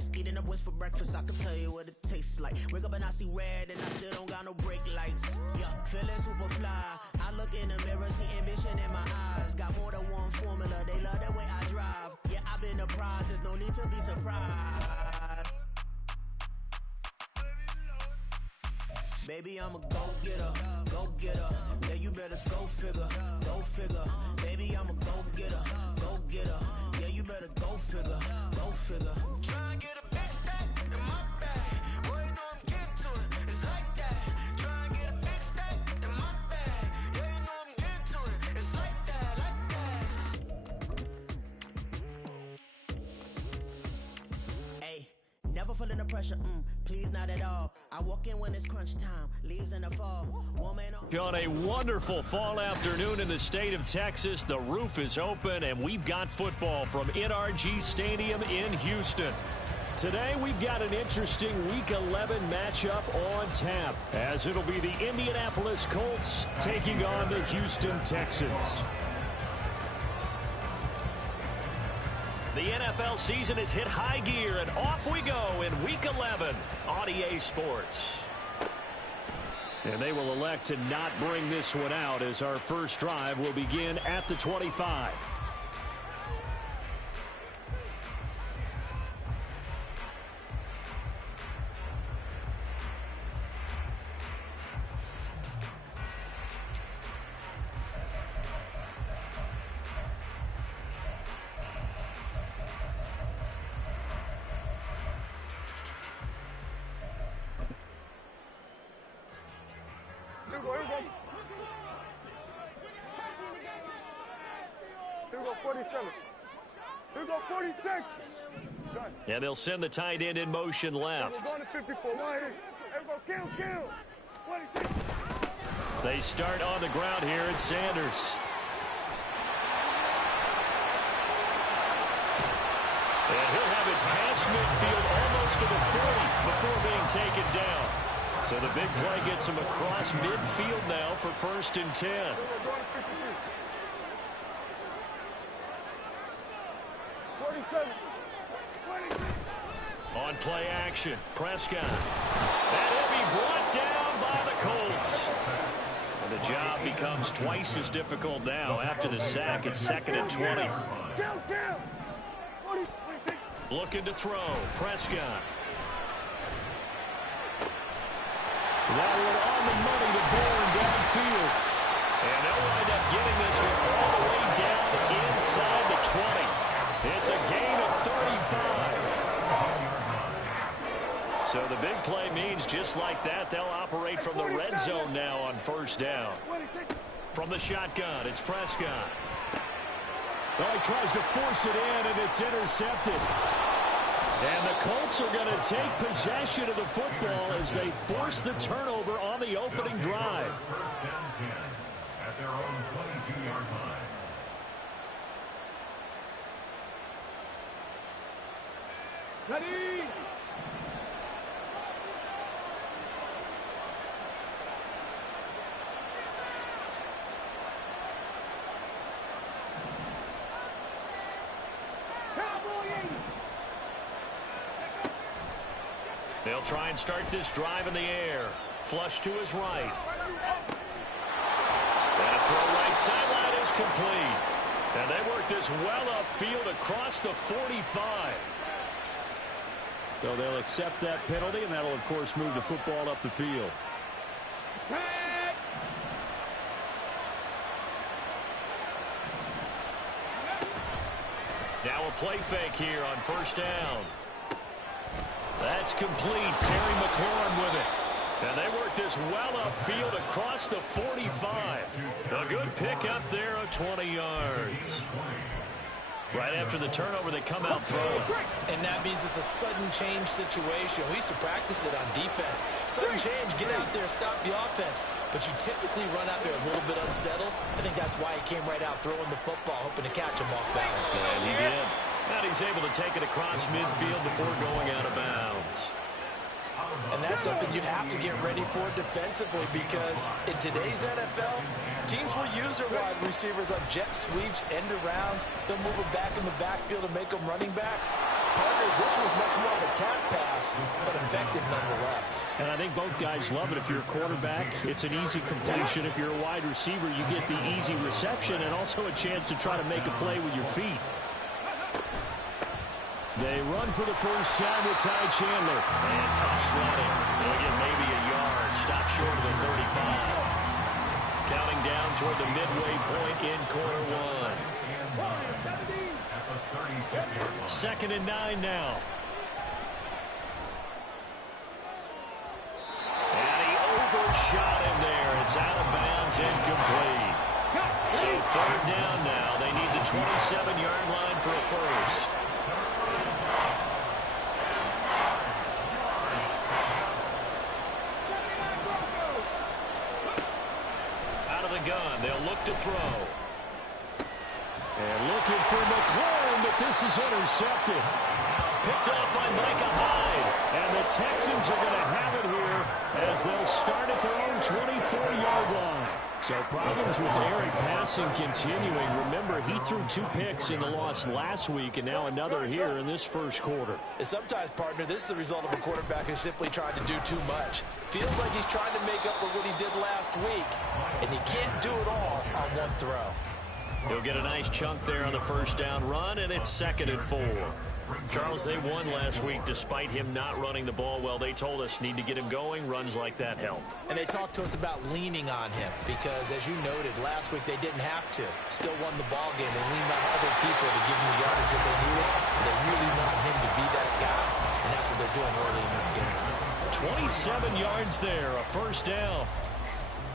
rice. Eating up wings for breakfast, I can tell you what it tastes like. Wake up and I see red and I still don't got no brake lights. Yeah, feeling super fly. I look in the mirror, see ambition in my eyes. Got more than one formula, they love the way I drive. Yeah, I've been apprised, there's no need to be surprised. Baby, I'm a go-getter, go-getter. Yeah, you better go figure, go figure. Baby, I'm a go-getter, go-getter. Yeah, you better go figure, go figure. Try and get a big stack in my bag. Boy, you know I'm getting to it, it's like that. Try and get a big stack in my bag. Yeah, you know I'm getting to it, it's like that, like that. Hey, never feeling the pressure, please not at all. I walk in when it's crunch time, leaves in the fall. On a wonderful fall afternoon in the state of Texas, the roof is open and we've got football from NRG Stadium in Houston. Today we've got an interesting Week 11 matchup on tap, as it'll be the Indianapolis Colts taking on the Houston Texans. The NFL season has hit high gear, and off we go in Week 11 on EA Sports. And they will elect to not bring this one out, as our first drive will begin at the 25. Here we go, 47. Here we go, 46. And they'll send the tight end in motion left. We're going to 54. Here we go, kill. 26. They start on the ground here at Sanders. And he'll have it past midfield almost to the 40 before being taken down. So the big play gets him across midfield now for 1st and 10. On play action, Prescott. And he'll be brought down by the Colts. And the job becomes twice as difficult now after the sack. It's 2nd and 20. Looking to throw, Prescott. That one on the money to Bourne downfield. And they'll wind up getting this one all the way down inside the 20. It's a gain of 35. So the big play means just like that, they'll operate from the red zone now on 1st down. From the shotgun, it's Prescott. Oh, he tries to force it in, and it's intercepted. And the Colts are going to take possession of the football as they force the turnover on the opening drive. First down 10 at their own 22-yard line. Ready? They'll try and start this drive in the air. Flush to his right. That throw right sideline is complete. And they work this well upfield across the 45. So they'll accept that penalty, and that'll, of course, move the football up the field. Now a play fake here on 1st down. That's complete. Terry McLaurin with it. And they work this well upfield across the 45. A good pickup there of 20 yards. Right after the turnover, they come out throwing. And that means it's a sudden change situation. We used to practice it on defense. Sudden change, get out there, stop the offense. But you typically run out there a little bit unsettled. I think that's why he came right out throwing the football, hoping to catch him off balance. And he did. And he's able to take it across midfield before going out of bounds. And that's something you have to get ready for defensively, because in today's NFL, teams will use their wide receivers on jet sweeps, end arounds. They'll move them back in the backfield and make them running backs. Partner, this was much more of a And I think both guys love it. If you're a quarterback, it's an easy completion. If you're a wide receiver, you get the easy reception and also a chance to try to make a play with your feet. They run for the first time with Ty Chandler. And tough sledding. They'll get maybe a yard. Stop short of the 35. Counting down toward the midway point in quarter one. 2nd and 9 now. And he overshot him there. It's out of bounds, incomplete. So 3rd down now. They need the 27-yard line for a first. Out of the gun. They'll look to throw. And looking for McLaurin, but this is intercepted. Picked off by Micah Hyde. And the Texans are going to have it here as they'll start at their own 24-yard line. So problems with Eric passing continuing. Remember, he threw 2 picks in the loss last week, and now another here in this first quarter. And sometimes, partner, this is the result of a quarterback who's simply trying to do too much. Feels like he's trying to make up for what he did last week, and he can't do it all on one throw. He'll get a nice chunk there on the first down run, and it's 2nd and 4. Charles, they won last week despite him not running the ball well. They told us need to get him going. Runs like that help. And they talked to us about leaning on him because, as you noted, last week they didn't have to. Still won the ball game. They leaned on other people to give him the yardage that they needed, and they really want him to be that guy, and that's what they're doing early in this game. 27 yards there, a first down.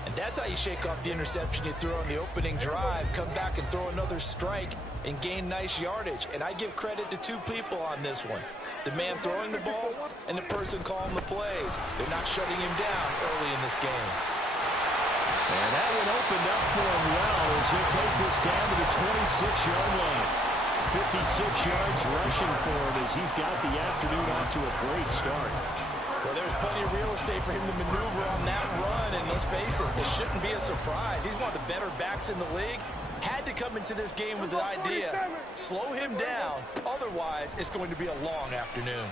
And that's how you shake off the interception you threw on the opening drive, come back and throw another strike and gain nice yardage. And I give credit to 2 people on this one. The man throwing the ball and the person calling the plays. They're not shutting him down early in this game. And that one opened up for him well as he'll take this down to the 26-yard line. 56 yards rushing for him as he's got the afternoon off to a great start. Well, there's plenty of real estate for him to maneuver on that run, and let's face it, it shouldn't be a surprise. He's one of the better backs in the league. Had to come into this game with the idea, slow him down, otherwise it's going to be a long afternoon.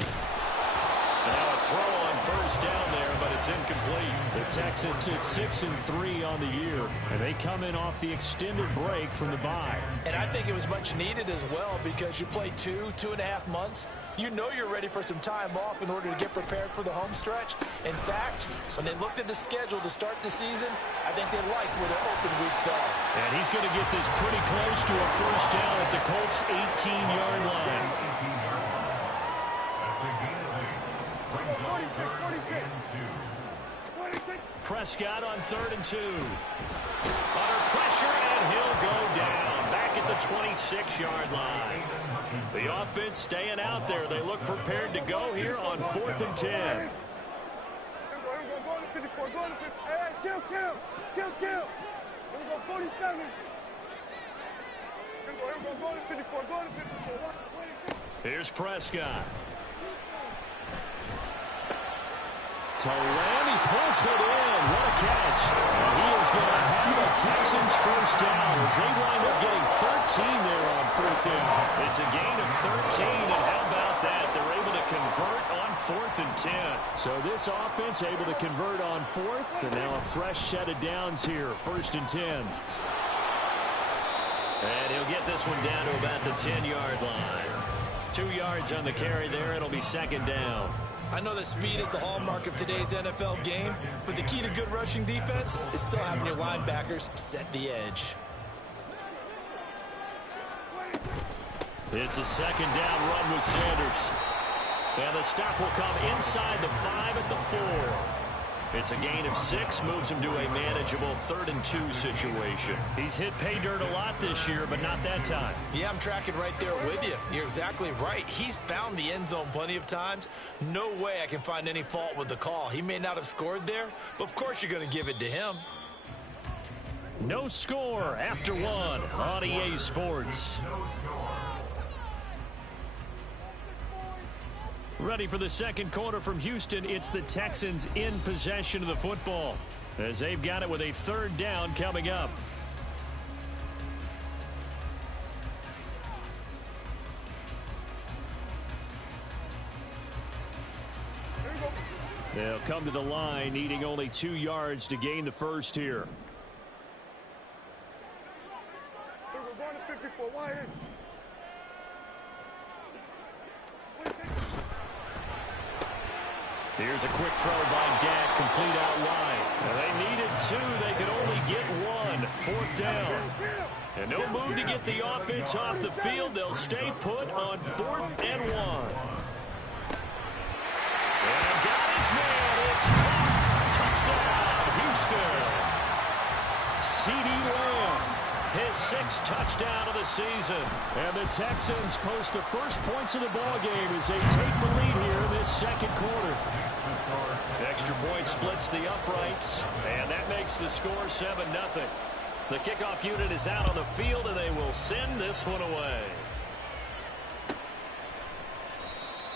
Now a throw on first down there, but it's incomplete. The Texans at 6-3 on the year, and they come in off the extended break from the bye. And I think it was much needed as well because you play 2.5 months. You know you're ready for some time off in order to get prepared for the home stretch. In fact, when they looked at the schedule to start the season, I think they liked where their open week fell. And he's going to get this pretty close to a first down at the Colts' 18-yard line. Prescott on 3rd and 2. Under pressure, and he'll go down back at the 26-yard line. The offense staying out there. They look prepared to go here on 4th and 10. Here's Prescott. He pulls it in. What a catch. And he is going to have the Texans first down as they wind up getting 13 there on 4th down. It's a gain of 13, and how about that? They're able to convert on 4th and 10. So this offense able to convert on 4th, and now a fresh set of downs here, 1st and 10. And he'll get this one down to about the 10-yard line. 2 yards on the carry there. It'll be 2nd down. I know that speed is the hallmark of today's NFL game, but the key to good rushing defense is still having your linebackers set the edge. It's a 2nd down run with Sanders. And the stop will come inside the 5 at the 4. It's a gain of 6, moves him to a manageable 3rd and 2 situation. He's hit pay dirt a lot this year, but not that time. Yeah, I'm tracking right there with you. You're exactly right. He's found the end zone plenty of times. No way I can find any fault with the call. He may not have scored there, but of course you're going to give it to him. No score after 1 on EA Sports. Ready for the second quarter from Houston. It's the Texans in possession of the football as they've got it with a 3rd down coming up. They'll come to the line, needing only 2 yards to gain the first here. We're going to 54. Why in? Here's a quick throw by Dak, complete out wide. They needed 2. They could only get 1. 4th down. And no move to get the offense off the field. They'll stay put on 4th and 1. And got his man. It's caught. Touchdown, Houston. CeeDee Lamb, his 6th touchdown of the season. And the Texans post the first points of the ballgame as they take the lead here in this second quarter. Extra point splits the uprights, and that makes the score 7-0. The kickoff unit is out on the field, and they will send this one away.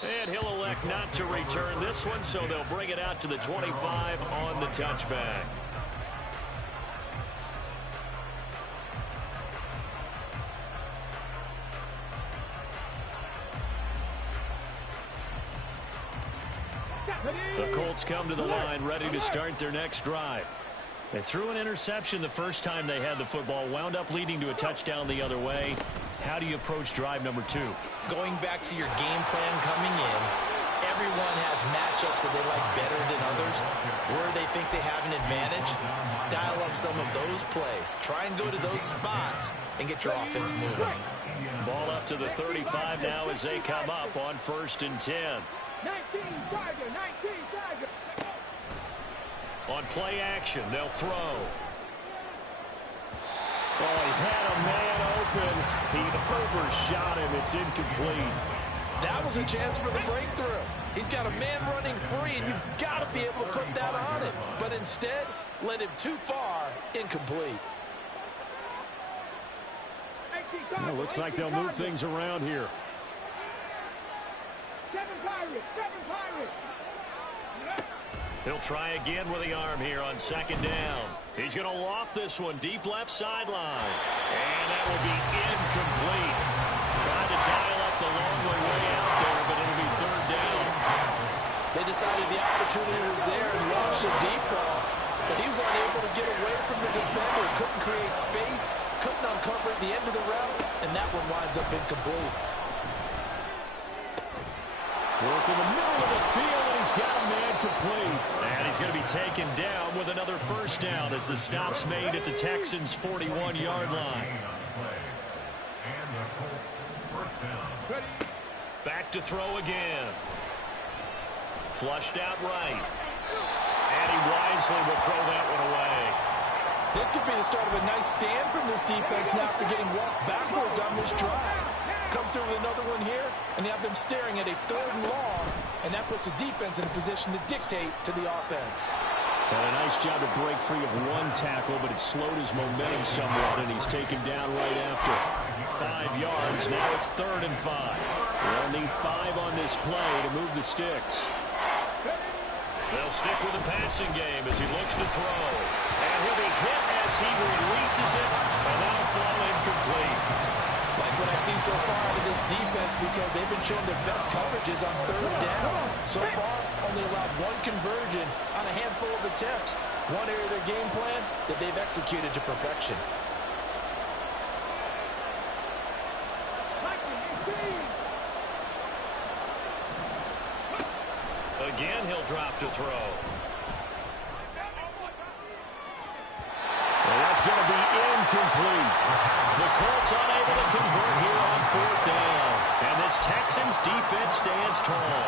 And he'll elect not to return this one, so they'll bring it out to the 25 on the touchback. The Colts come to the line, ready to start their next drive. They threw an interception the first time they had the football, wound up leading to a touchdown the other way. How do you approach drive number 2? Going back to your game plan coming in, everyone has matchups that they like better than others. Where they think they have an advantage, dial up some of those plays. Try and go to those spots and get your offense moving. Ball up to the 35 now as they come up on 1st and 10. 19 Tiger, 19 Tiger. On play action, they'll throw. Oh, he had a man open. He overshot him. It's incomplete. That was a chance for the breakthrough. He's got a man running free, and you've got to be able to put that on him. But instead, led him too far, incomplete. Well, looks like they'll move things around here. 7 Pirates, 7 Pirates. He'll try again with the arm here on 2nd down. He's going to loft this one deep left sideline. And that will be incomplete. Trying to dial up the long way out there, but it'll be 3rd down. They decided the opportunity was there and launched a deep ball. But he was unable to get away from the defender. Couldn't create space. Couldn't uncover the end of the route. And that one winds up incomplete. Work in the middle of the field, and he's got a man complete. And he's going to be taken down with another 1st down as the stop's made at the Texans' 41-yard line. Back to throw again. Flushed out right. And he wisely will throw that one away. This could be the start of a nice stand from this defense now after getting walked backwards on this drive. Come through with another one here, and you have them staring at a 3rd and long, and that puts the defense in a position to dictate to the offense. Had a nice job to break free of 1 tackle, but it slowed his momentum somewhat, and he's taken down right after. 5 yards, now it's 3rd and 5. They'll need 5 on this play to move the sticks. They'll stick with the passing game as he looks to throw. And he'll be hit as he releases it, and that'll fall incomplete. Like what I see so far out of this defense, because they've been showing their best coverages on 3rd down. So far, only allowed 1 conversion on a handful of attempts. One area of their game plan that they've executed to perfection. Again, he'll drop to throw. And that's going to be incomplete. The Colts unable to convert here on 4th down. And this Texans defense stands tall.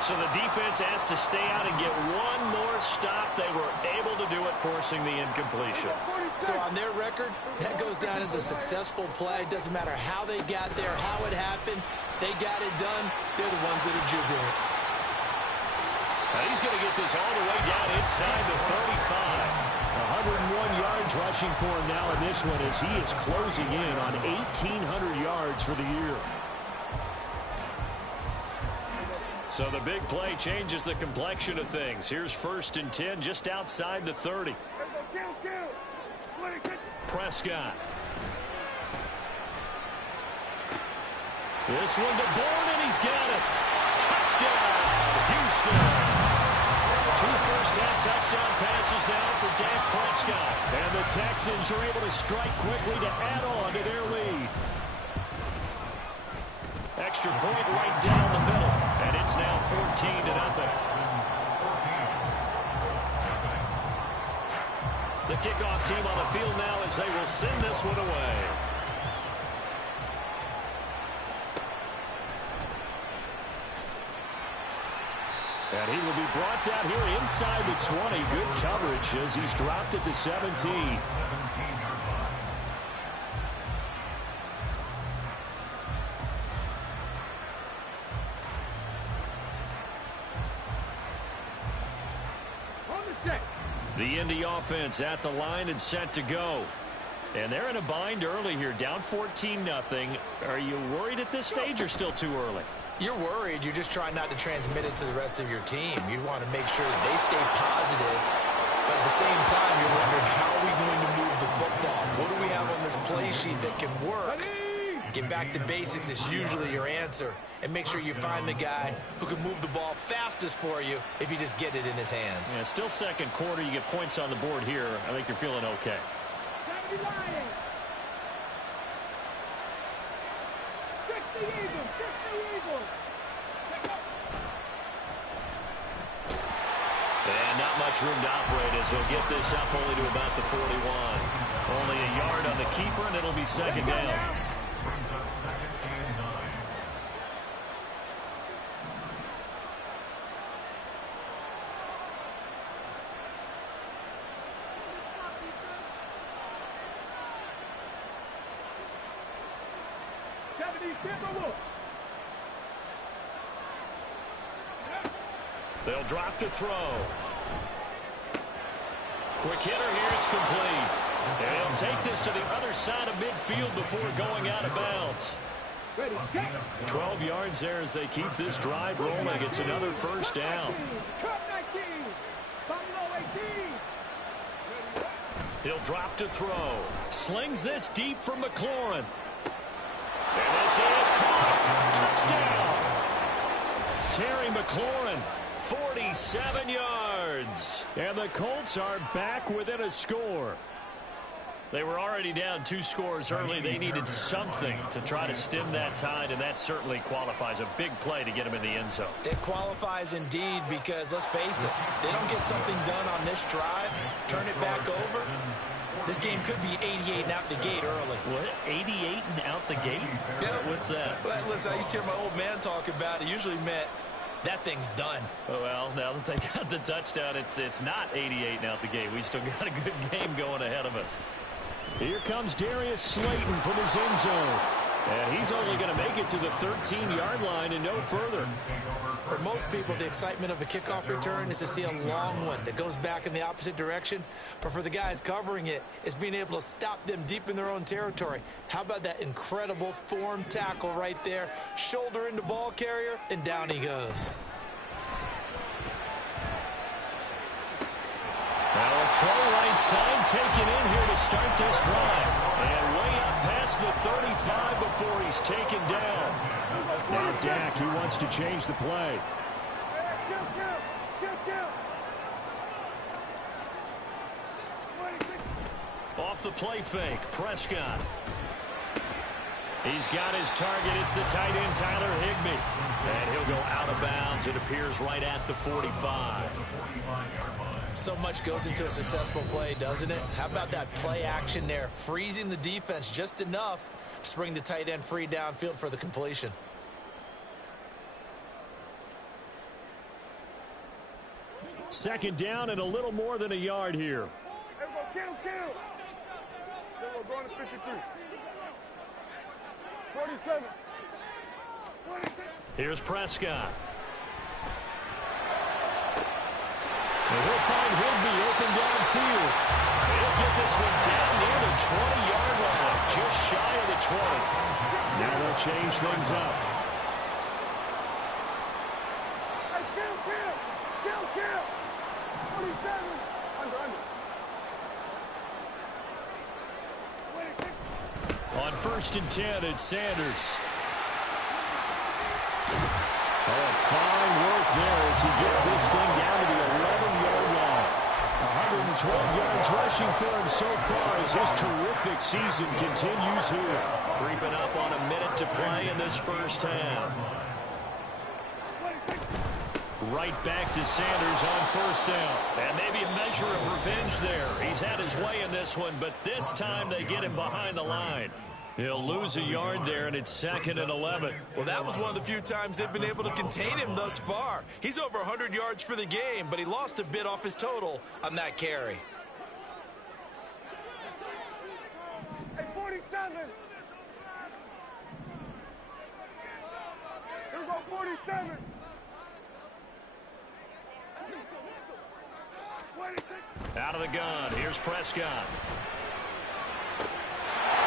So the defense has to stay out and get 1 more stop. They were able to do it, forcing the incompletion. So on their record, that goes down as a successful play. Doesn't matter how they got there, how it happened. They got it done. They're the ones that are jubilant. He's going to get this all the way down inside the 35. 101 yards rushing for him now in this one as he is closing in on 1,800 yards for the year. So the big play changes the complexion of things. Here's 1st and 10 just outside the 30. Prescott. This one to Bourne, and he's got it. Touchdown, Houston. touchdown passes now for Dak Prescott. And the Texans are able to strike quickly to add on to their lead. Extra point right down the middle. And it's now 14-0. The kickoff team on the field now as they will send this one away. And he will be brought down here inside the 20. Good coverage as he's dropped at the 17. The Indy offense at the line and set to go. And they're in a bind early here, down 14-0. Are you worried at this stage or still too early? You're worried. You're just trying not to transmit it to the rest of your team. You want to make sure that they stay positive. But at the same time, you're wondering, how are we going to move the football? What do we have on this play sheet that can work? Get back to basics is usually your answer. And make sure you find the guy who can move the ball fastest for you if you just get it in his hands. Yeah, still second quarter. You get points on the board here. I think you're feeling okay. And not much room to operate as he'll get this up only to about the 41. Only a yard on the keeper, and it'll be second down. Brings up 2nd and 9. They'll drop to throw. Quick hitter here. It's complete. And he'll take this to the other side of midfield before going out of bounds. 12 yards there as they keep this drive rolling. It's another first down. He'll drop to throw. Slings this deep from McLaurin. And this is caught. Touchdown. Terry McLaurin. 47 yards. And the Colts are back within a score. They were already down 2 scores early. They needed something to try to stem that tide, and that certainly qualifies. A big play to get them in the end zone. It qualifies indeed because, let's face it, they don't get something done on this drive, turn it back over, this game could be 88 and out the gate early. What? 88 and out the gate? Yeah. What's that? Well, listen, I used to hear my old man talk about it. Usually meant that thing's done. Well, now that they got the touchdown, it's not 88 and out the gate. We still got a good game going ahead of us. Here comes Darius Slayton from his end zone. And he's only going to make it to the 13-yard line and no further. For most people, the excitement of a kickoff return is to see a long one that goes back in the opposite direction. But for the guys covering it, it's being able to stop them deep in their own territory. How about that incredible form tackle right there? Shoulder into ball carrier, and down he goes. Now a throw right side taken in here to start this drive. And way up past the 35 before he's taken down. Now Dak, he wants to change the play. Off the play fake, Prescott. He's got his target. It's the tight end, Tyler Higbee. And he'll go out of bounds. It appears right at the 45. So much goes into a successful play, doesn't it? How about that play action there? Freezing the defense just enough to bring the tight end free downfield for the completion. Second down and a little more than a yard here. Kill. We're going to 53. 47. 26. Here's Prescott. And he'll find Higbee open downfield. He'll get this one down near the 20-yard line, just shy of the 20. Now they'll change things up. Hey, kill. 47. Under. 26. On 1st and 10, it's Sanders. Oh, fine work there as he gets this thing down to the 11-yard line. 112 yards rushing for him so far as his terrific season continues here. Creeping up on a minute to play in this first half. Right back to Sanders on first down. And maybe a measure of revenge there. He's had his way in this one, but this time they get him behind the line. He'll lose a yard there, and it's 2nd and 11. Well, that was one of the few times they've been able to contain him thus far. He's over 100 yards for the game, but he lost a bit off his total on that carry. Hey, 47. Here we go, 47. 26. Out of the gun, here's Prescott.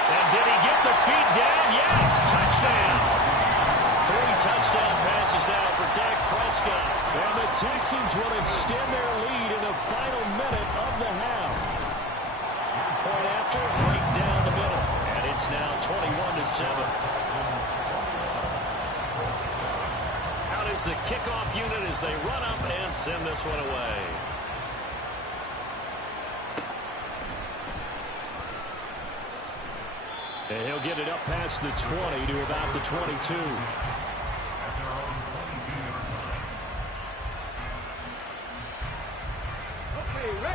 And did he get the feet down? Yes, touchdown. 3 touchdown passes now for Dak Prescott. And the Texans will extend their lead in the final minute of the half. Point after, right down the middle. And it's now 21-7. Out is the kickoff unit as they run up and send this one away. And he'll get it up past the 20 to about the 22.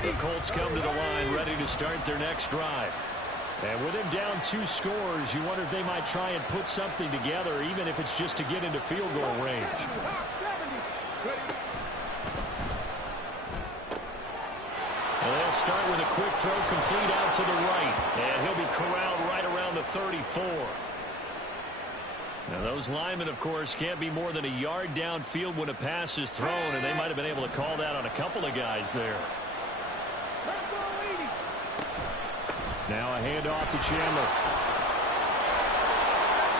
The Colts come to the line ready to start their next drive. And with him down 2 scores, you wonder if they might try and put something together, even if it's just to get into field goal range. And they'll start with a quick throw complete out to the right. And he'll be corralled right around the 34. Now those linemen, of course, can't be more than a yard downfield when a pass is thrown, and they might have been able to call that on a couple of guys there. Now a handoff to Chandler.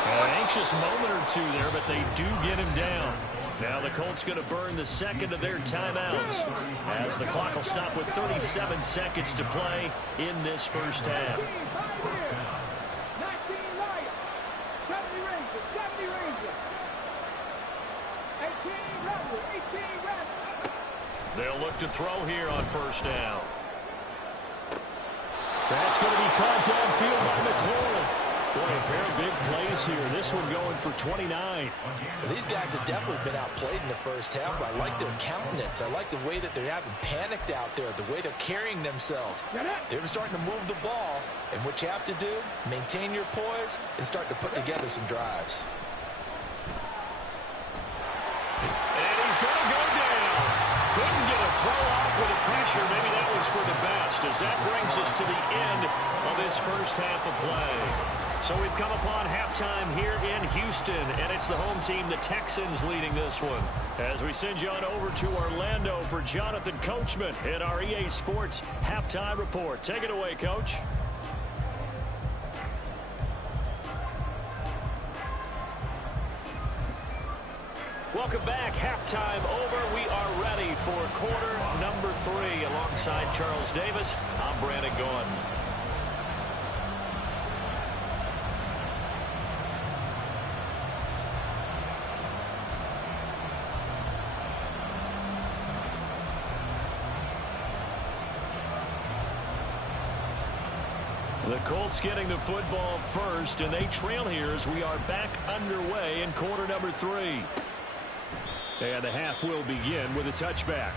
An anxious moment or two there, but they do get him down. Now the Colts going to burn the 2nd of their timeouts as the clock will stop with 37 seconds to play in this first half. They'll look to throw here on first down. That's going to be caught downfield by McLaurin. Boy, a pair of big plays here. This one going for 29. Well, these guys have definitely been outplayed in the first half, but I like their countenance. I like the way that they haven't panicked out there, the way they're carrying themselves. They're starting to move the ball, and what you have to do, maintain your poise and start to put together some drives. And he's going to go down. Couldn't get a throw off with the pressure. Maybe that was for the best, as that brings us to the end of this first half of play. So we've come upon halftime here in Houston, and it's the home team, the Texans, leading this one. As we send you on over to Orlando for Jonathan Coachman in our EA Sports Halftime Report. Take it away, Coach. Welcome back. Halftime over. We are ready for quarter number 3. Alongside Charles Davis, I'm Brandon Gaughan. The Colts getting the football first, and they trail here as we are back underway in quarter number 3. And the half will begin with a touchback.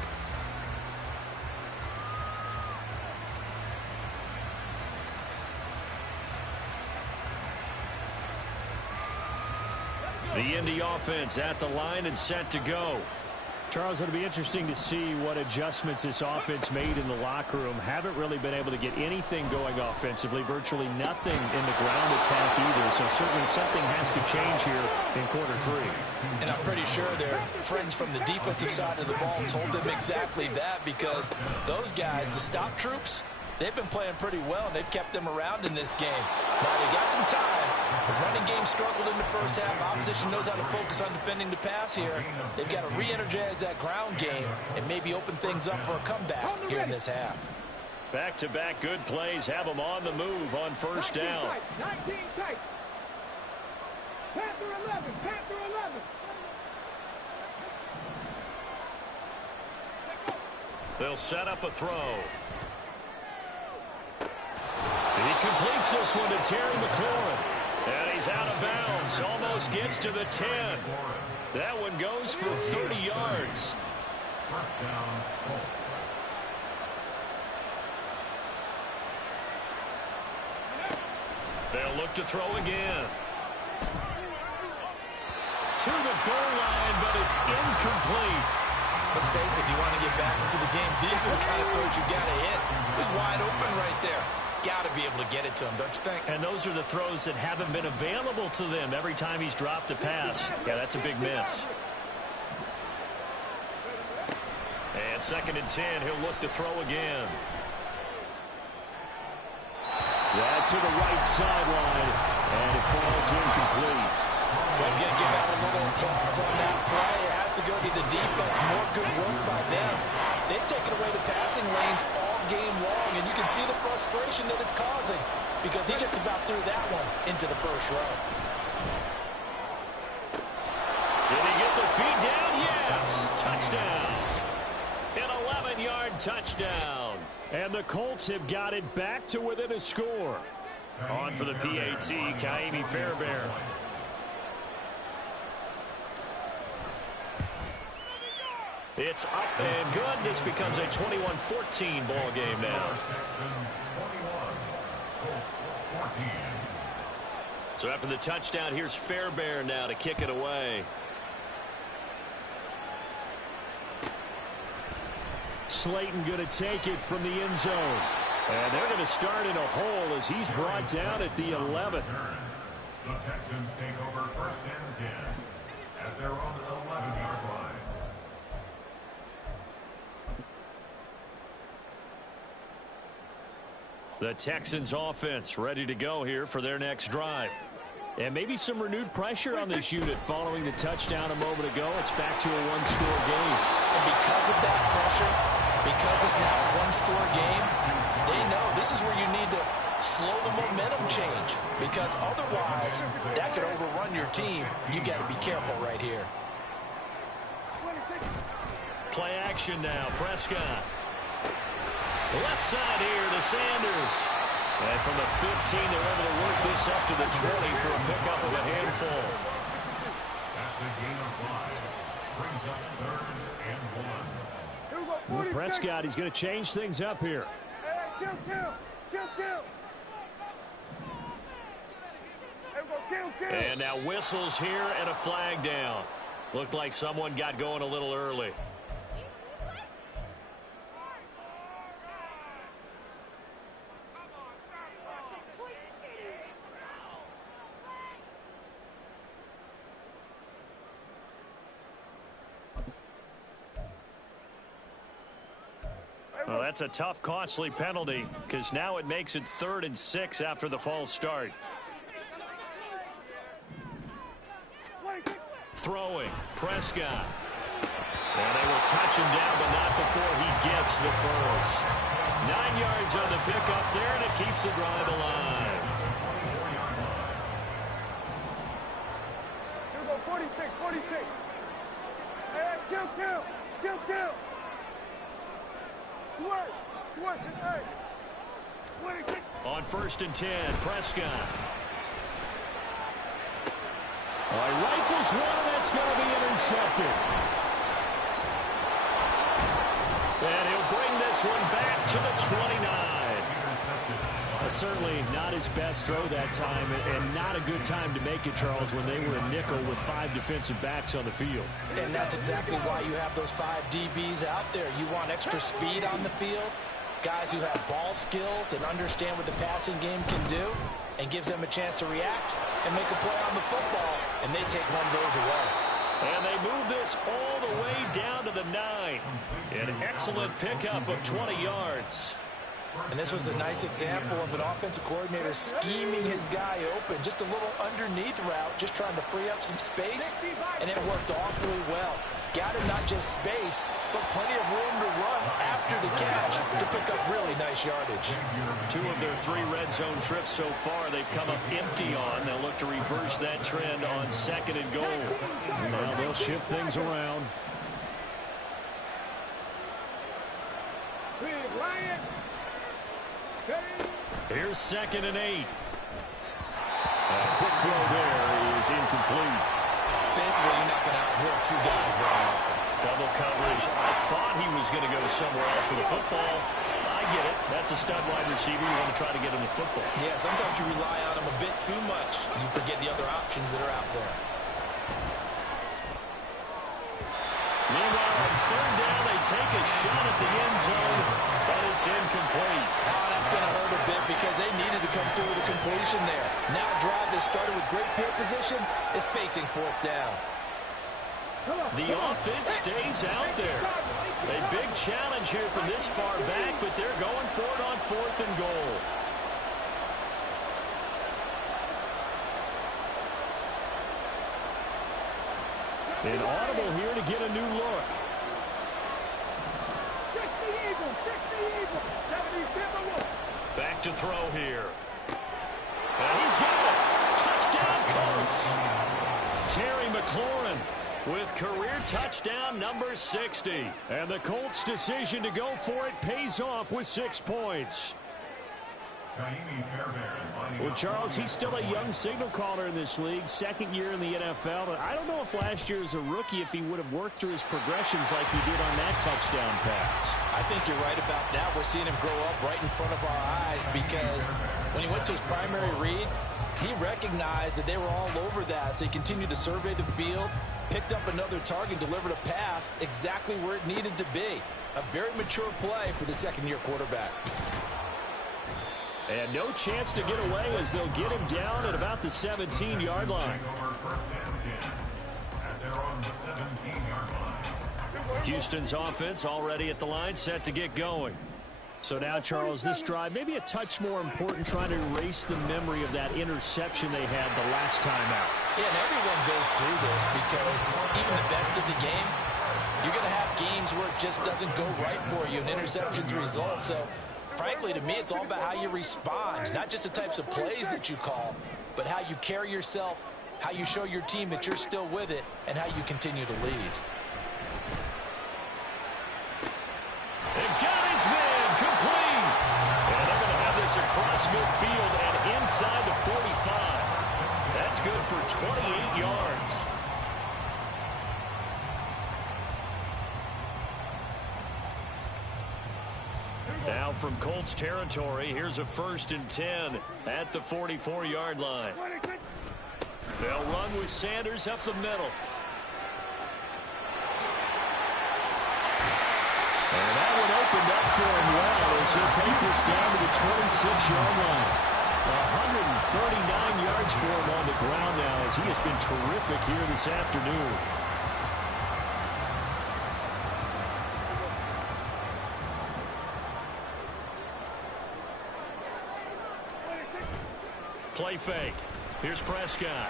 The Indy offense at the line and set to go. Charles, it'll be interesting to see what adjustments this offense made in the locker room. Haven't really been able to get anything going offensively, virtually nothing in the ground attack either. So certainly something has to change here in quarter 3. And I'm pretty sure their friends from the defensive side of the ball told them exactly that, because those guys, the stop troops, they've been playing pretty well, and they've kept them around in this game. Now, they got some time. The running game struggled in the first half. Opposition knows how to focus on defending the pass here. They've got to re-energize that ground game and maybe open things up for a comeback here in this half. Back-to-back good plays have them on the move on first down. 19 tight. Panther 11. Panther 11. They'll set up a throw. He completes this one to Terry McLaurin. And he's out of bounds. Almost gets to the 10. That one goes for 30 yards. First down, Colts. They'll look to throw again. To the goal line, but it's incomplete. Let's face it, if you want to get back into the game, these are the kind of throws you got to hit. He's wide open right there. Got to be able to get it to him, don't you think? And those are the throws that haven't been available to them every time he's dropped a pass. Yeah, that's a big miss. And 2nd and 10, he'll look to throw again. That's to the right sideline, and it falls incomplete. Well, again, give out a little applause on that play. It has to go to the defense. More good work by them. They've taken away the passing lanes all game long, and you can see the frustration that it's causing because he just about threw that one into the first row. Did he get the feet down? Yes! Touchdown! An 11-yard touchdown. And the Colts have got it back to within a score. On for the PAT, Kaimi Fairbairn. It's up and good. This becomes a 21-14 ball game now. So after the touchdown, here's Fairbairn now to kick it away. Slayton going to take it from the end zone. And they're going to start in a hole as he's brought down at the 11. The Texans take over 1st and 10 at their own 11-yard line. The Texans offense ready to go here for their next drive. And maybe some renewed pressure on this unit following the touchdown a moment ago. It's back to a one-score game. And because of that pressure, because it's now a one-score game, they know this is where you need to slow the momentum change. Because otherwise, that could overrun your team. You got to be careful right here. Play action now. Prescott. Left side here to Sanders. And from the 15, they're able to work this up to the 20 for a pickup of a handful. That's the game of 5. Brings up 3rd and 1. Well, Prescott, he's going to change things up here. And now whistles here and a flag down. Looked like someone got going a little early. Well, that's a tough, costly penalty because now it makes it 3rd and 6 after the false start. Throwing, Prescott. And they will touch him down, but not before he gets the first. 9 yards on the pickup there, and it keeps the drive alive. Here we go, 46, 46. Hey, kill. Swerve, hey. 26. On 1st and 10, Prescott. All right, rifles one, and that's going to be intercepted. And he'll bring this one back to the 29. Certainly not his best throw that time, and not a good time to make it, Charles, when they were a nickel with 5 defensive backs on the field. And that's exactly why you have those 5 DBs out there. You want extra speed on the field, guys who have ball skills and understand what the passing game can do, and gives them a chance to react and make a play on the football, and they take one of those away. And they move this all the way down to the 9. An excellent pickup of 20 yards. And this was a nice example of an offensive coordinator scheming his guy open. Just a little underneath route, just trying to free up some space, and it worked awfully well. Got him not just space, but plenty of room to run after the catch to pick up really nice yardage. 2 of their 3 red zone trips so far they've come up empty on. They'll look to reverse that trend on 2nd and goal. Now they'll shift things around. Here's 2nd and 8. A quick throw there is incomplete. Basically, you're not going to outwork two guys very often. Double coverage. I thought he was going to go somewhere else with the football. I get it. That's a stud wide receiver. You want to try to get him the football. Yeah, sometimes you rely on him a bit too much. You forget the other options that are out there. Meanwhile, on 3rd down, they take a shot at the end zone, but it's incomplete. Oh, that's going to hurt a bit because they needed to come through with a completion there. Now a drive that started with great field position is facing 4th down. The offense stays out there. A big challenge here from this far back, but they're going for it on 4th and goal. An audible here to get a new look. Back to throw here. And he's got it. Touchdown, Colts. Terry McLaurin with career touchdown number 60. And the Colts' decision to go for it pays off with 6 points. Well, Charles, he's still a young signal caller in this league, 2nd year in the NFL. But I don't know if last year as a rookie, if he would have worked through his progressions like he did on that touchdown pass. I think you're right about that. We're seeing him grow up right in front of our eyes because when he went to his primary read, he recognized that they were all over that. So he continued to survey the field, picked up another target, delivered a pass exactly where it needed to be. A very mature play for the 2nd-year quarterback. And no chance to get away as they'll get him down at about the 17-yard line. Houston's offense already at the line, set to get going. So now, Charles, this drive maybe a touch more important, trying to erase the memory of that interception they had the last time out. Yeah, and everyone goes through this because even the best of the game, you're going to have games where it just doesn't go right for you, and interceptions result. So frankly, to me, it's all about how you respond, not just the types of plays that you call, but how you carry yourself, how you show your team that you're still with it, and how you continue to lead. They've got his man complete. And they're going to have this across midfield and inside the 45. That's good for 28 yards. Now from Colts territory, here's a 1st and 10 at the 44-yard line. They'll run with Sanders up the middle. And that one opened up for him well as he'll take this down to the 26-yard line. 139 yards for him on the ground now as he has been terrific here this afternoon. Play fake. Here's Prescott.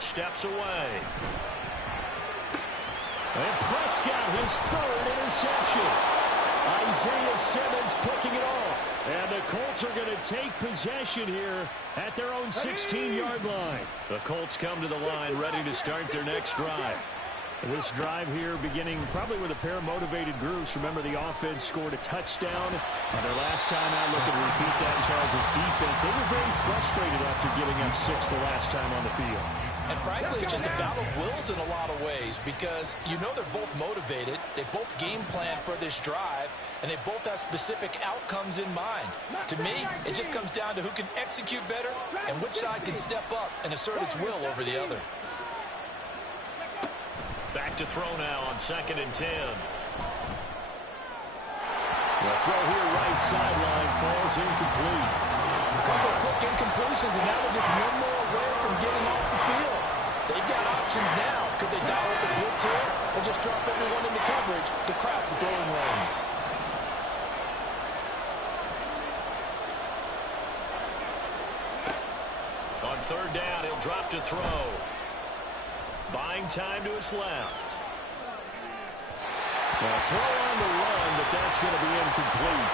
Steps away. And Prescott, his 3rd interception. Isaiah Simmons picking it off. And the Colts are going to take possession here at their own 16-yard line. The Colts come to the line ready to start their next drive. This drive here beginning probably with a pair of motivated groups. Remember, the offense scored a touchdown. Their last time out, looking to repeat that in Charles' defense. They were very frustrated after giving up 6 the last time on the field. And frankly, it's just a battle of wills in a lot of ways because you know they're both motivated. They both game plan for this drive, and they both have specific outcomes in mind. To me, it just comes down to who can execute better and which side can step up and assert its will over the other. Back to throw now on 2nd and 10. The throw here right sideline falls incomplete. A couple of quick incompletions, and now they're just one more away from getting off the field. They've got options now. Could they dial up the blitz here or just drop everyone into coverage to crowd the throwing lanes? On 3rd down, he'll drop to throw. Buying time to his left. Well, throw on the run, but that's going to be incomplete.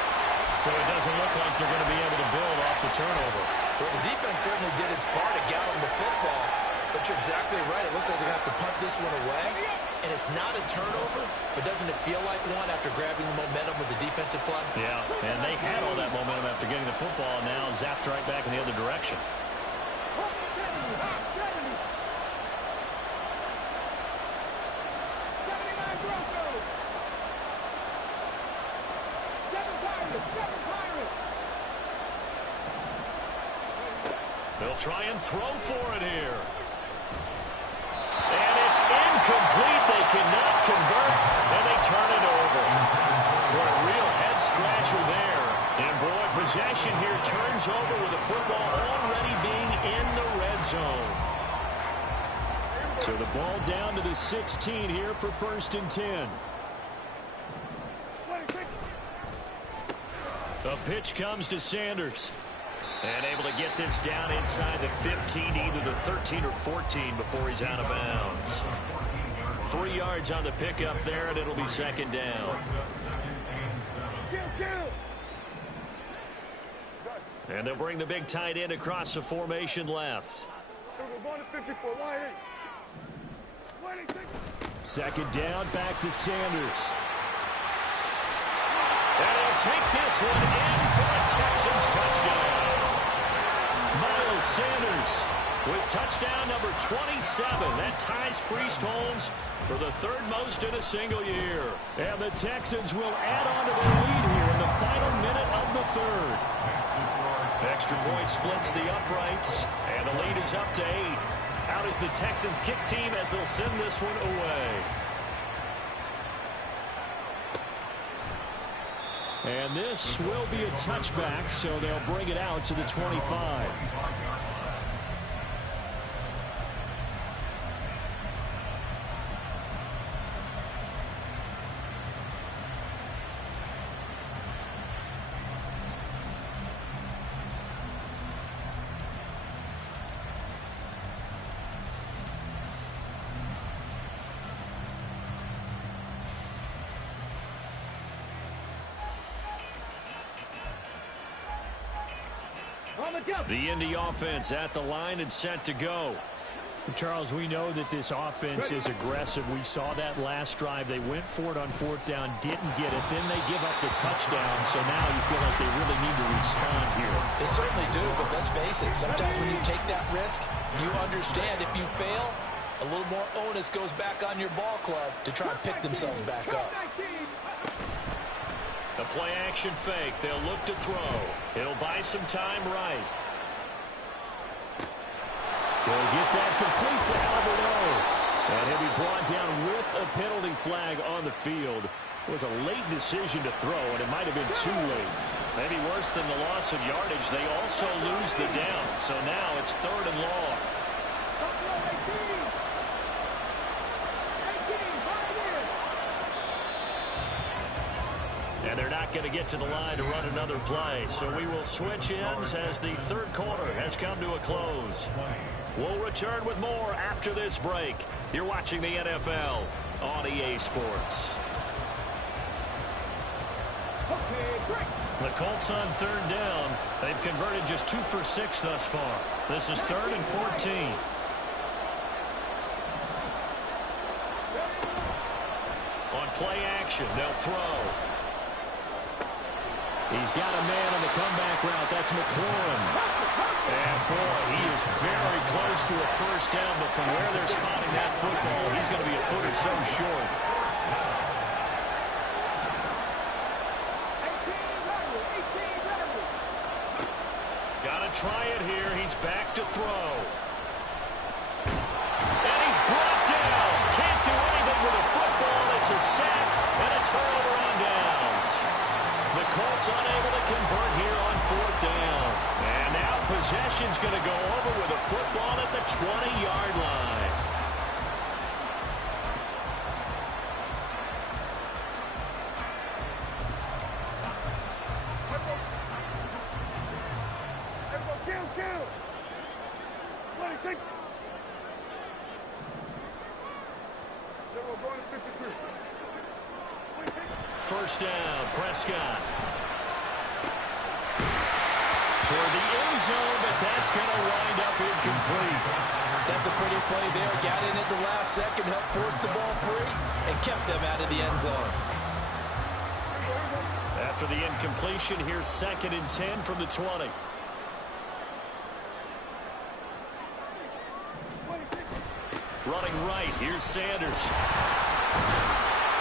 So it doesn't look like they're going to be able to build off the turnover. Well, the defense certainly did its part. It got them the football. But you're exactly right. It looks like they're going to have to punt this one away. and it's not a turnover, but doesn't it feel like one after grabbing the momentum with the defensive play? Yeah, and they had all that momentum after getting the football, and now zapped right back in the other direction. They'll try and throw for it here. And it's incomplete. They cannot convert, and they turn it over. What a real head-scratcher there. And, boy, possession here turns over with the football already being in the red zone. So the ball down to the 16 here for 1st and 10. The pitch comes to Sanders. And able to get this down inside the 15, either the 13 or 14 before he's out of bounds. 3 yards on the pickup there, and it'll be 2nd down. And they'll bring the big tight end across the formation left. 2nd down, back to Sanders. And he'll take this one in for a Texans touchdown. Miles Sanders with touchdown number 27. That ties Priest Holmes for the 3rd most in a single year. And the Texans will add on to their lead here in the final minute of the 3rd. Extra point splits the uprights, and the lead is up to 8. Out is the Texans kick team as they'll send this one away. And this will be a touchback, so they'll bring it out to the 25. The Indy offense at the line and set to go. Charles, we know that this offense is aggressive. We saw that last drive. They went for it on 4th down, didn't get it. Then they give up the touchdown, so now you feel like they really need to respond here. They certainly do, but let's face it, sometimes when you take that risk, you understand if you fail, a little more onus goes back on your ball club to try and pick themselves back up. The play-action fake. They'll look to throw. It'll buy some time right. They'll get that complete to Alvarado. And he'll be brought down with a penalty flag on the field. It was a late decision to throw, and it might have been too late. Maybe worse than the loss of yardage, they also lose the down. So now it's 3rd and long. And they're not going to get to the line to run another play. So we will switch ends as the 3rd quarter has come to a close. We'll return with more after this break. You're watching the NFL on EA Sports. The Colts on 3rd down. They've converted just 2 for 6 thus far. This is 3rd and 14. On play action, they'll throw. He's got a man on the comeback route. That's McLaurin. And, boy, he is very close to a 1st down, but from where they're spotting that football, he's going to be a foot or so short. Got to try it here. He's back to throw. And he's brought down. Can't do anything with a football. It's a sack and a turnover on downs. The Colts unable to convert here on 4th down. And now possession's going to go over with a football at the 20-yard line. First down, Prescott. Toward the end zone, but that's going to wind up incomplete. That That's a pretty play there. Got in at the last second, helped force the ball free, and kept them out of the end zone. After the incompletion, here's 2nd and 10 from the 20. Running right, here's Sanders.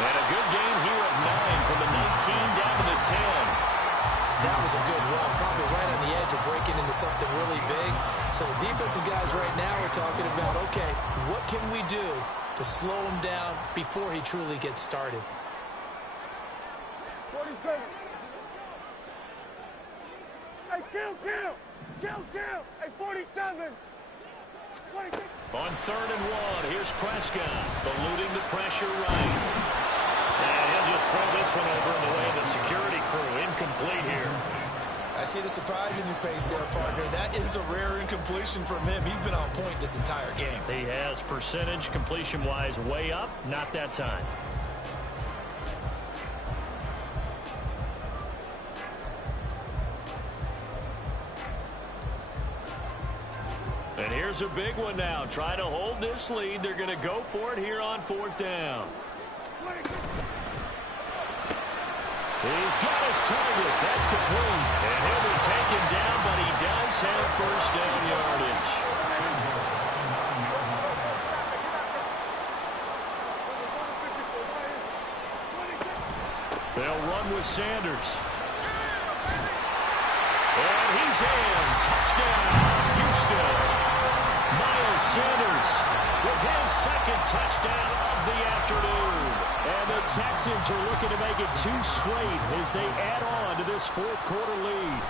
And a good gain here of 9 from the 19 down to the 10. That was a good run, probably right on the edge of breaking into something really big. So the defensive guys right now are talking about, okay, what can we do to slow him down before he truly gets started? 47. Hey, kill. Hey, 47. 46. On 3rd and 1, here's Prescott, eluding the pressure right. And he'll just throw this one over in the way of the security crew. Incomplete here. I see the surprise in your face there, partner. That is a rare incompletion from him. He's been on point this entire game. He has percentage completion-wise way up. Not that time. And here's a big one now. Trying to hold this lead. They're going to go for it here on 4th down. He's got his target. That's complete. And he'll be taken down, but he does have 1st down yardage. They'll run with Sanders. And he's in. Touchdown, Houston. Miles Sanders with his 2nd touchdown of the afternoon. And the Texans are looking to make it 2 straight as they add on to this 4th quarter lead.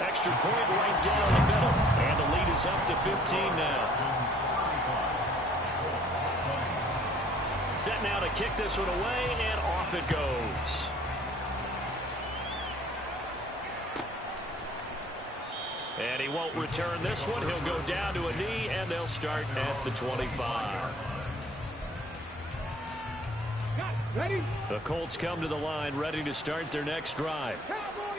Extra point right down the middle. And the lead is up to 15 now. Set now to kick this one away, and off it goes. And he won't return this one. He'll go down to a knee, and they'll start at the 25. Ready? The Colts come to the line, ready to start their next drive.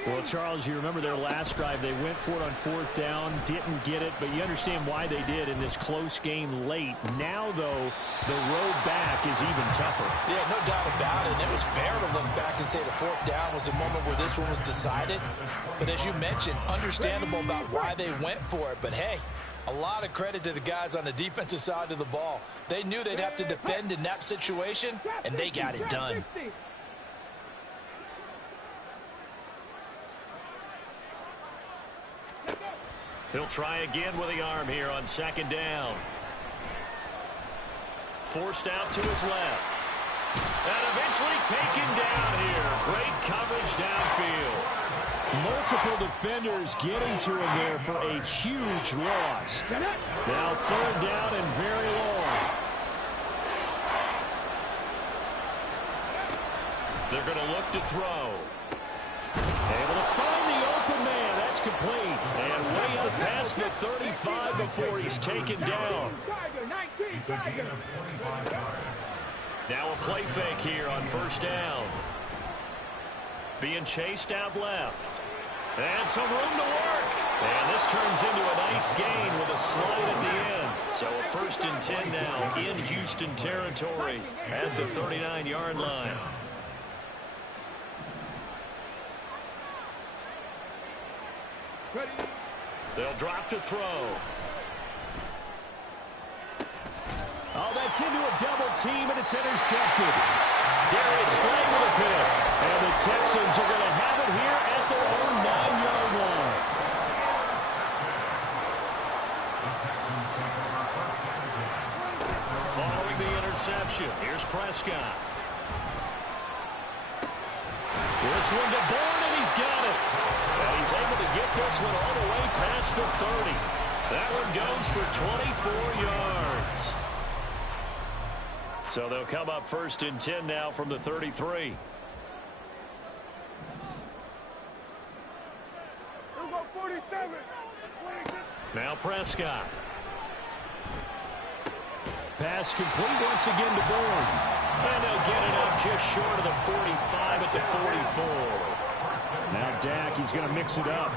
Well, Charles, you remember their last drive. They went for it on 4th down, didn't get it, but you understand why they did in this close game late. Now, though, the road back is even tougher. Yeah, no doubt about it. And it was fair to look back and say the 4th down was the moment where this one was decided. But as you mentioned, understandable about why they went for it. But, hey, a lot of credit to the guys on the defensive side of the ball. They knew they'd have to defend in that situation, and they got it done. He'll try again with the arm here on 2nd down. Forced out to his left. And eventually taken down here. Great coverage downfield. Multiple defenders getting to him there for a huge loss. Now 3rd down and very long. They're going to look to throw. Able to find the open man. That's complete. And way up past the 35 before he's taken down. Now a play fake here on 1st down. Being chased out left. And some room to work. And this turns into a nice gain with a slide at the end. So a 1st and 10 now in Houston territory at the 39-yard line. They'll drop to throw. Oh, that's into a double team, and it's intercepted. Darius Slay with a pick. And the Texans are going to have it here at their own 9-yard line. Following the interception, here's Prescott. This one to Bourne, and he's got it. And he's able to get this one all the way past the 30. That one goes for 24 yards. So they'll come up 1st and 10 now from the 33. Now Prescott. Pass complete once again to Bourne. And they'll get it up just short of the 45 at the 44. Now Dak, he's going to mix it up.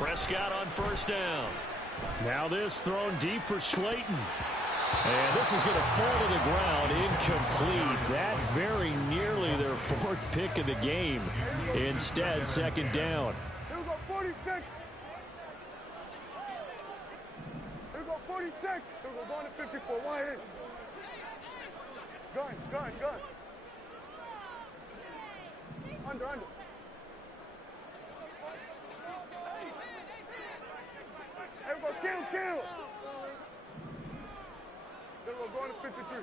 Prescott on first down. Now this thrown deep for Slayton. And this is going to fall to the ground, incomplete. That very nearly their fourth pick of the game. Instead, second down. Here we go, 46. Here we go, 46. Here we go, going to 54. One hit. Gun. Under. Here we go, kill. Here we go, going to 53.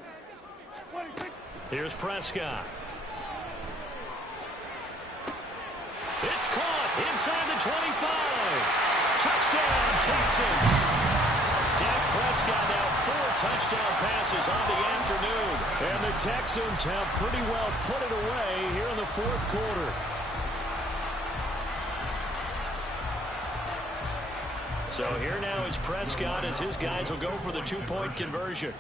26. Here's Prescott. It's caught inside the 25. Touchdown, Texans. Dak Prescott now 4 touchdown passes on the afternoon. And the Texans have pretty well put it away here in the fourth quarter. So here now is Prescott as his guys will go for the 2-point conversion.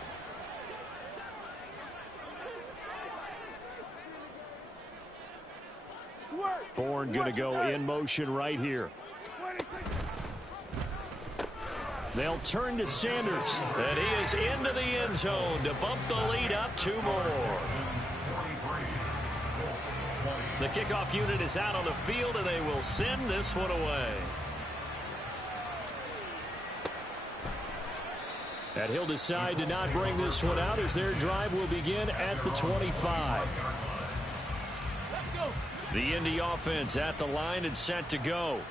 Bourne going to go in motion right here. They'll turn to Sanders. And he is into the end zone to bump the lead up 2 more. The kickoff unit is out on the field, and they will send this one away. And he'll decide to not bring this one out as their drive will begin at the 25. The Indy offense at the line and set to go.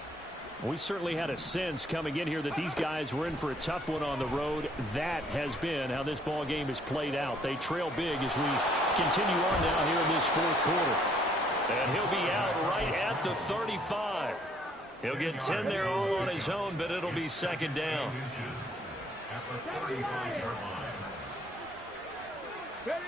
We certainly had a sense coming in here that these guys were in for a tough one on the road. That has been how this ball game has played out. They trail big as we continue on now here in this fourth quarter. And he'll be out right at the 35. He'll get 10 there all on his own, but it'll be second down. At the 35-yard line.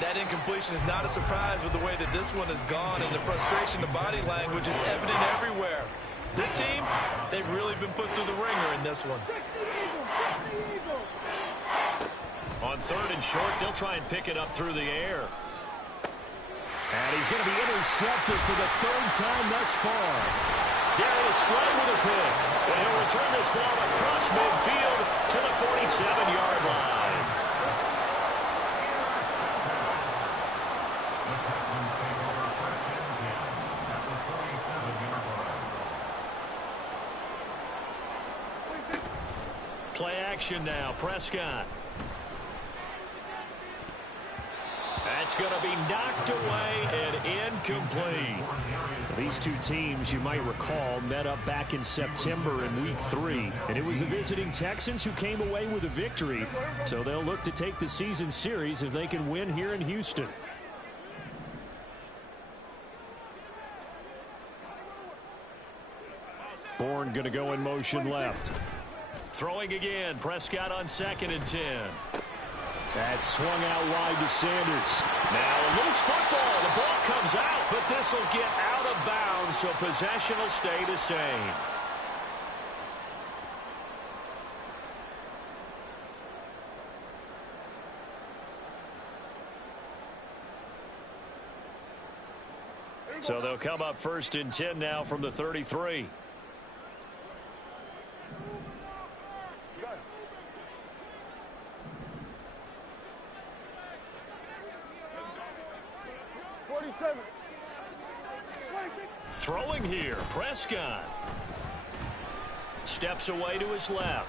That incompletion is not a surprise with the way that this one has gone, and the frustration, the body language is evident everywhere. This team, they've really been put through the ringer in this one. On 3rd and short, they'll try and pick it up through the air. And he's going to be intercepted for the 3rd time thus far. Darius Slay with a pick. And he'll return this ball across midfield to the 47-yard line. The Texans take over first and 10 at the 47-yard line. Play action now. Prescott. That's going to be knocked away and incomplete. These two teams, you might recall, met up back in September in Week 3. And it was the visiting Texans who came away with a victory. So they'll look to take the season series if they can win here in Houston. Bourne going to go in motion left. Throwing again. Prescott on 2nd and 10. That's swung out wide to Sanders. Now a loose football. The ball comes out, but this will get out of bounds, so possession will stay the same. So they'll come up 1st and 10 now from the 33. Throwing here, Prescott. Steps away to his left.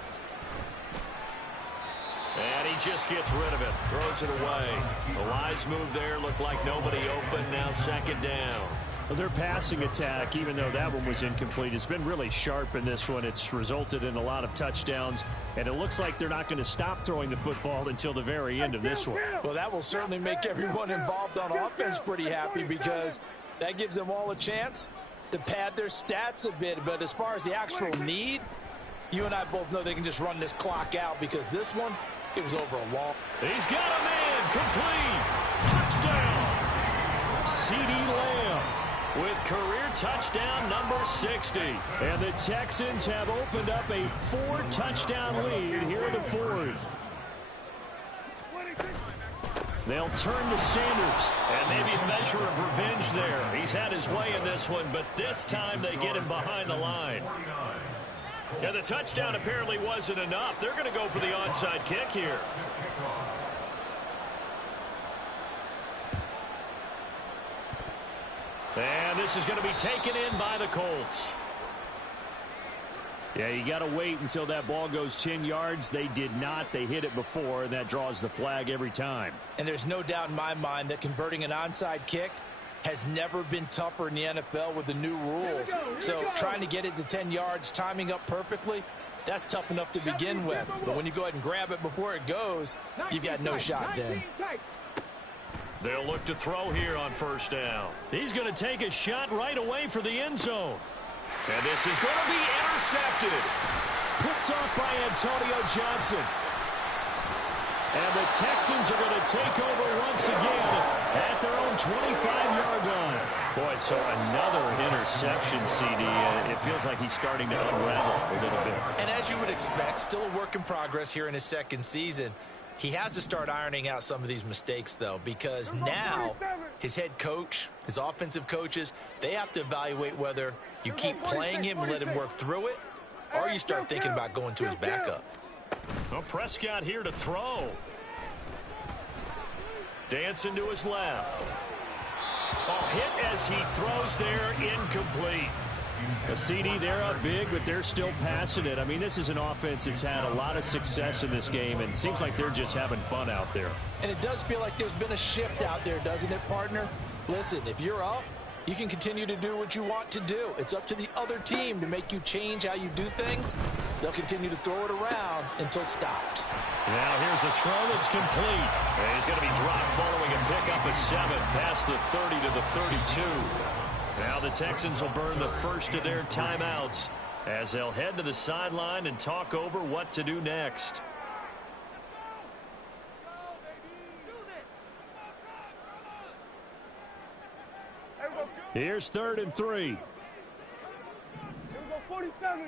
And he just gets rid of it. Throws it away. The Lions move there. Looked like nobody open. Now 2nd down. Well, their passing attack, even though that one was incomplete, has been really sharp in this one. It's resulted in a lot of touchdowns, and it looks like they're not going to stop throwing the football until the very end of this one. Well, that will certainly make everyone involved on offense pretty happy, because that gives them all a chance to pad their stats a bit. But as far as the actual need, you and I both know they can just run this clock out, because this one, it was over a wall. He's got a man. Complete. Touchdown. CeeDee Lamb with career touchdown number 60. And the Texans have opened up a 4-touchdown lead here in the fourth. They'll turn to Sanders. And maybe a measure of revenge there. He's had his way in this one, but this time they get him behind the line. Yeah, the touchdown apparently wasn't enough. They're going to go for the onside kick here. And this is going to be taken in by the Colts. Yeah, you got to wait until that ball goes 10 yards. They did not. They hit it before, and that draws the flag every time. And there's no doubt in my mind that converting an onside kick has never been tougher in the NFL with the new rules. So trying to get it to 10 yards, timing up perfectly, that's tough enough to begin with. But when you go ahead and grab it before it goes, you've got no shot then. They'll look to throw here on first down. He's going to take a shot right away for the end zone. And this is going to be intercepted. Picked off by Antonio Johnson. And the Texans are going to take over once again at their own 25-yard line. Boy, so another interception, CD. It feels like he's starting to unravel a little bit. And as you would expect, still a work in progress here in his second season. He has to start ironing out some of these mistakes, though, because now his head coach, his offensive coaches, they have to evaluate whether you keep playing him and let him work through it, or you start thinking about going to his backup. Well, Prescott here to throw. Dancing to his left. Oh, hit as he throws there, incomplete. A CD, they're up big, but they're still passing it. I mean, this is an offense that's had a lot of success in this game, and it seems like they're just having fun out there. And it does feel like there's been a shift out there, doesn't it, partner? Listen, if you're up, you can continue to do what you want to do. It's up to the other team to make you change how you do things. They'll continue to throw it around until stopped. Now here's a throw that's complete. And he's going to be dropped following a pickup of 7 past the 30 to the 32. Now the Texans will burn the first of their timeouts as they'll head to the sideline and talk over what to do next. Here's 3rd and 3. Here we go, 47.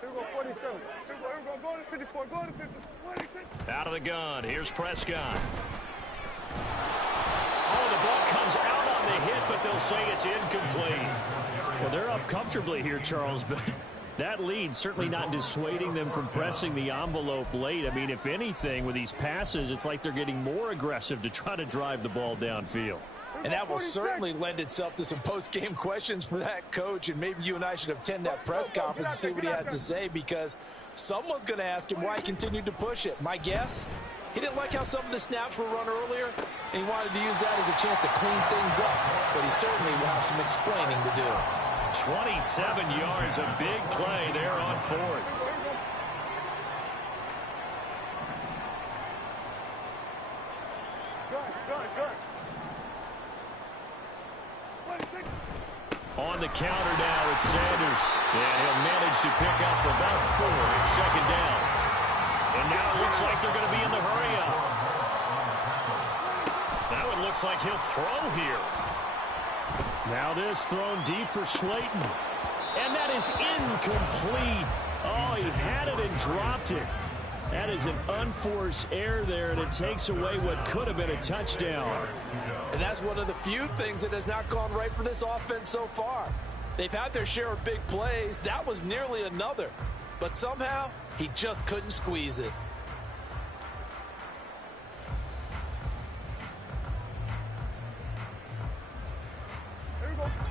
Here we go, 47. Here we go, go to 54, go to 54. Out of the gun, here's Prescott. Oh, the ball comes out on the hit, but they'll say it's incomplete. Well, they're up comfortably here, Charles, but that lead certainly not dissuading them from pressing the envelope late. I mean, if anything, with these passes, it's like they're getting more aggressive to try to drive the ball downfield. And that will certainly lend itself to some post-game questions for that coach, and maybe you and I should attend that press conference and see what he has to say, because someone's going to ask him why he continued to push it. My guess, he didn't like how some of the snaps were run earlier, and he wanted to use that as a chance to clean things up, but he certainly will have some explaining to do. 27 yards, a big play there on 4th. On the counter now, it's Sanders. And he'll manage to pick up about 4. It's 2nd down. And now it looks like they're going to be in the hurry-up. Now it looks like he'll throw here. Now this thrown deep for Slayton. And that is incomplete. Oh, he had it and dropped it. That is an unforced error there, and it takes away what could have been a touchdown. And that's one of the few things that has not gone right for this offense so far. They've had their share of big plays. That was nearly another. But somehow, he just couldn't squeeze it.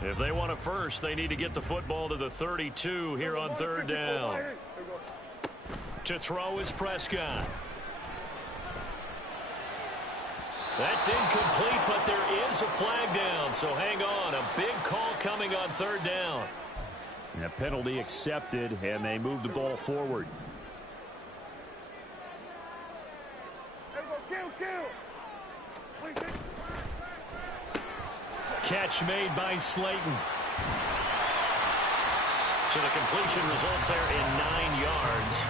If they want a first, they need to get the football to the 32 here on 3rd down. To throw is Prescott. That's incomplete, but there is a flag down, so hang on. A big call coming on 3rd down. And a penalty accepted, and they move the ball forward. Catch made by Slayton. So the completion results there in 9 yards.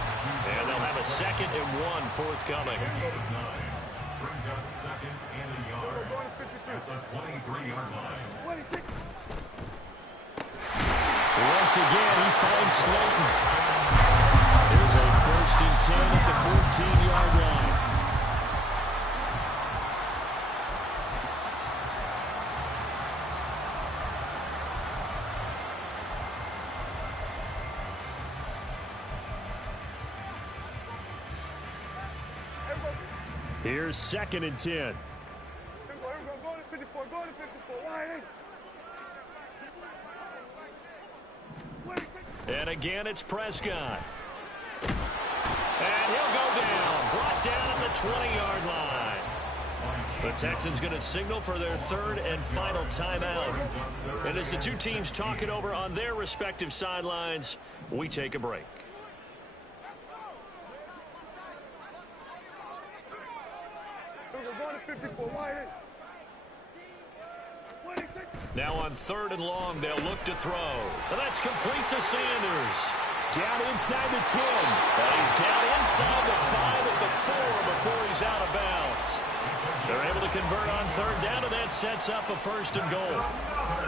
And they'll have a 2nd and 1 forthcoming. Brings up 2nd and a yard at the 23-yard line. Once again, he finds Slayton. There's a 1st and 10 at the 14-yard line. Here's 2nd and 10. Here we go. Go to 54. Go to 54. Wide in. And again, it's Prescott. And he'll go down. Brought down at the 20-yard line. The Texans going to signal for their 3rd and final timeout. And as the two teams talk it over on their respective sidelines, we take a break. Now on 3rd and long, they'll look to throw. And that's complete to Sanders. Down inside the 10. And he's down inside the 5 at the 4 before he's out of bounds. They're able to convert on 3rd down, and that sets up a 1st and goal.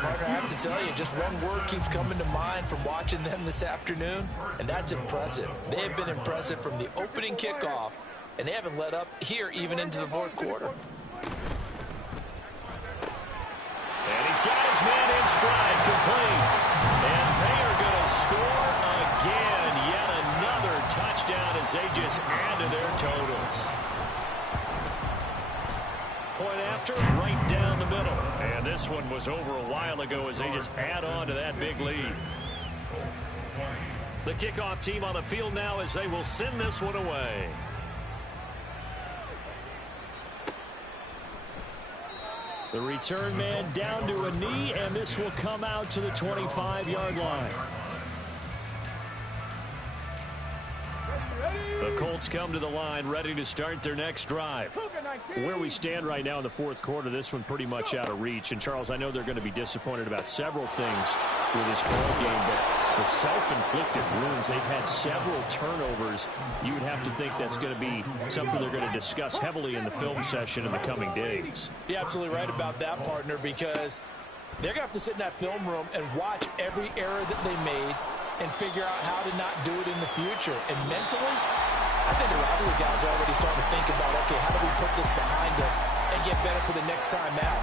Partner, I have to tell you, just one word keeps coming to mind from watching them this afternoon, and that's impressive. They have been impressive from the opening kickoff, and they haven't let up here even into the 4th quarter. And he's got his man in stride, complete. And they are going to score again. Yet another touchdown as they just add to their totals. Point after, right down the middle. And this one was over a while ago as they just add on to that big lead. The kickoff team on the field now as they will send this one away. The return man down to a knee, and this will come out to the 25-yard line. The Colts come to the line, ready to start their next drive. Where we stand right now in the 4th quarter, this one pretty much out of reach. And, Charles, I know they're going to be disappointed about several things with this ball game, but the self-inflicted wounds, they've had several turnovers. You would have to think that's going to be something they're going to discuss heavily in the film session in the coming days. You're absolutely right about that, partner, because they're going to have to sit in that film room and watch every error that they made and figure out how to not do it in the future. And mentally, I think a lot of the guys are already starting to think about, okay, how do we put this behind us and get better for the next time out?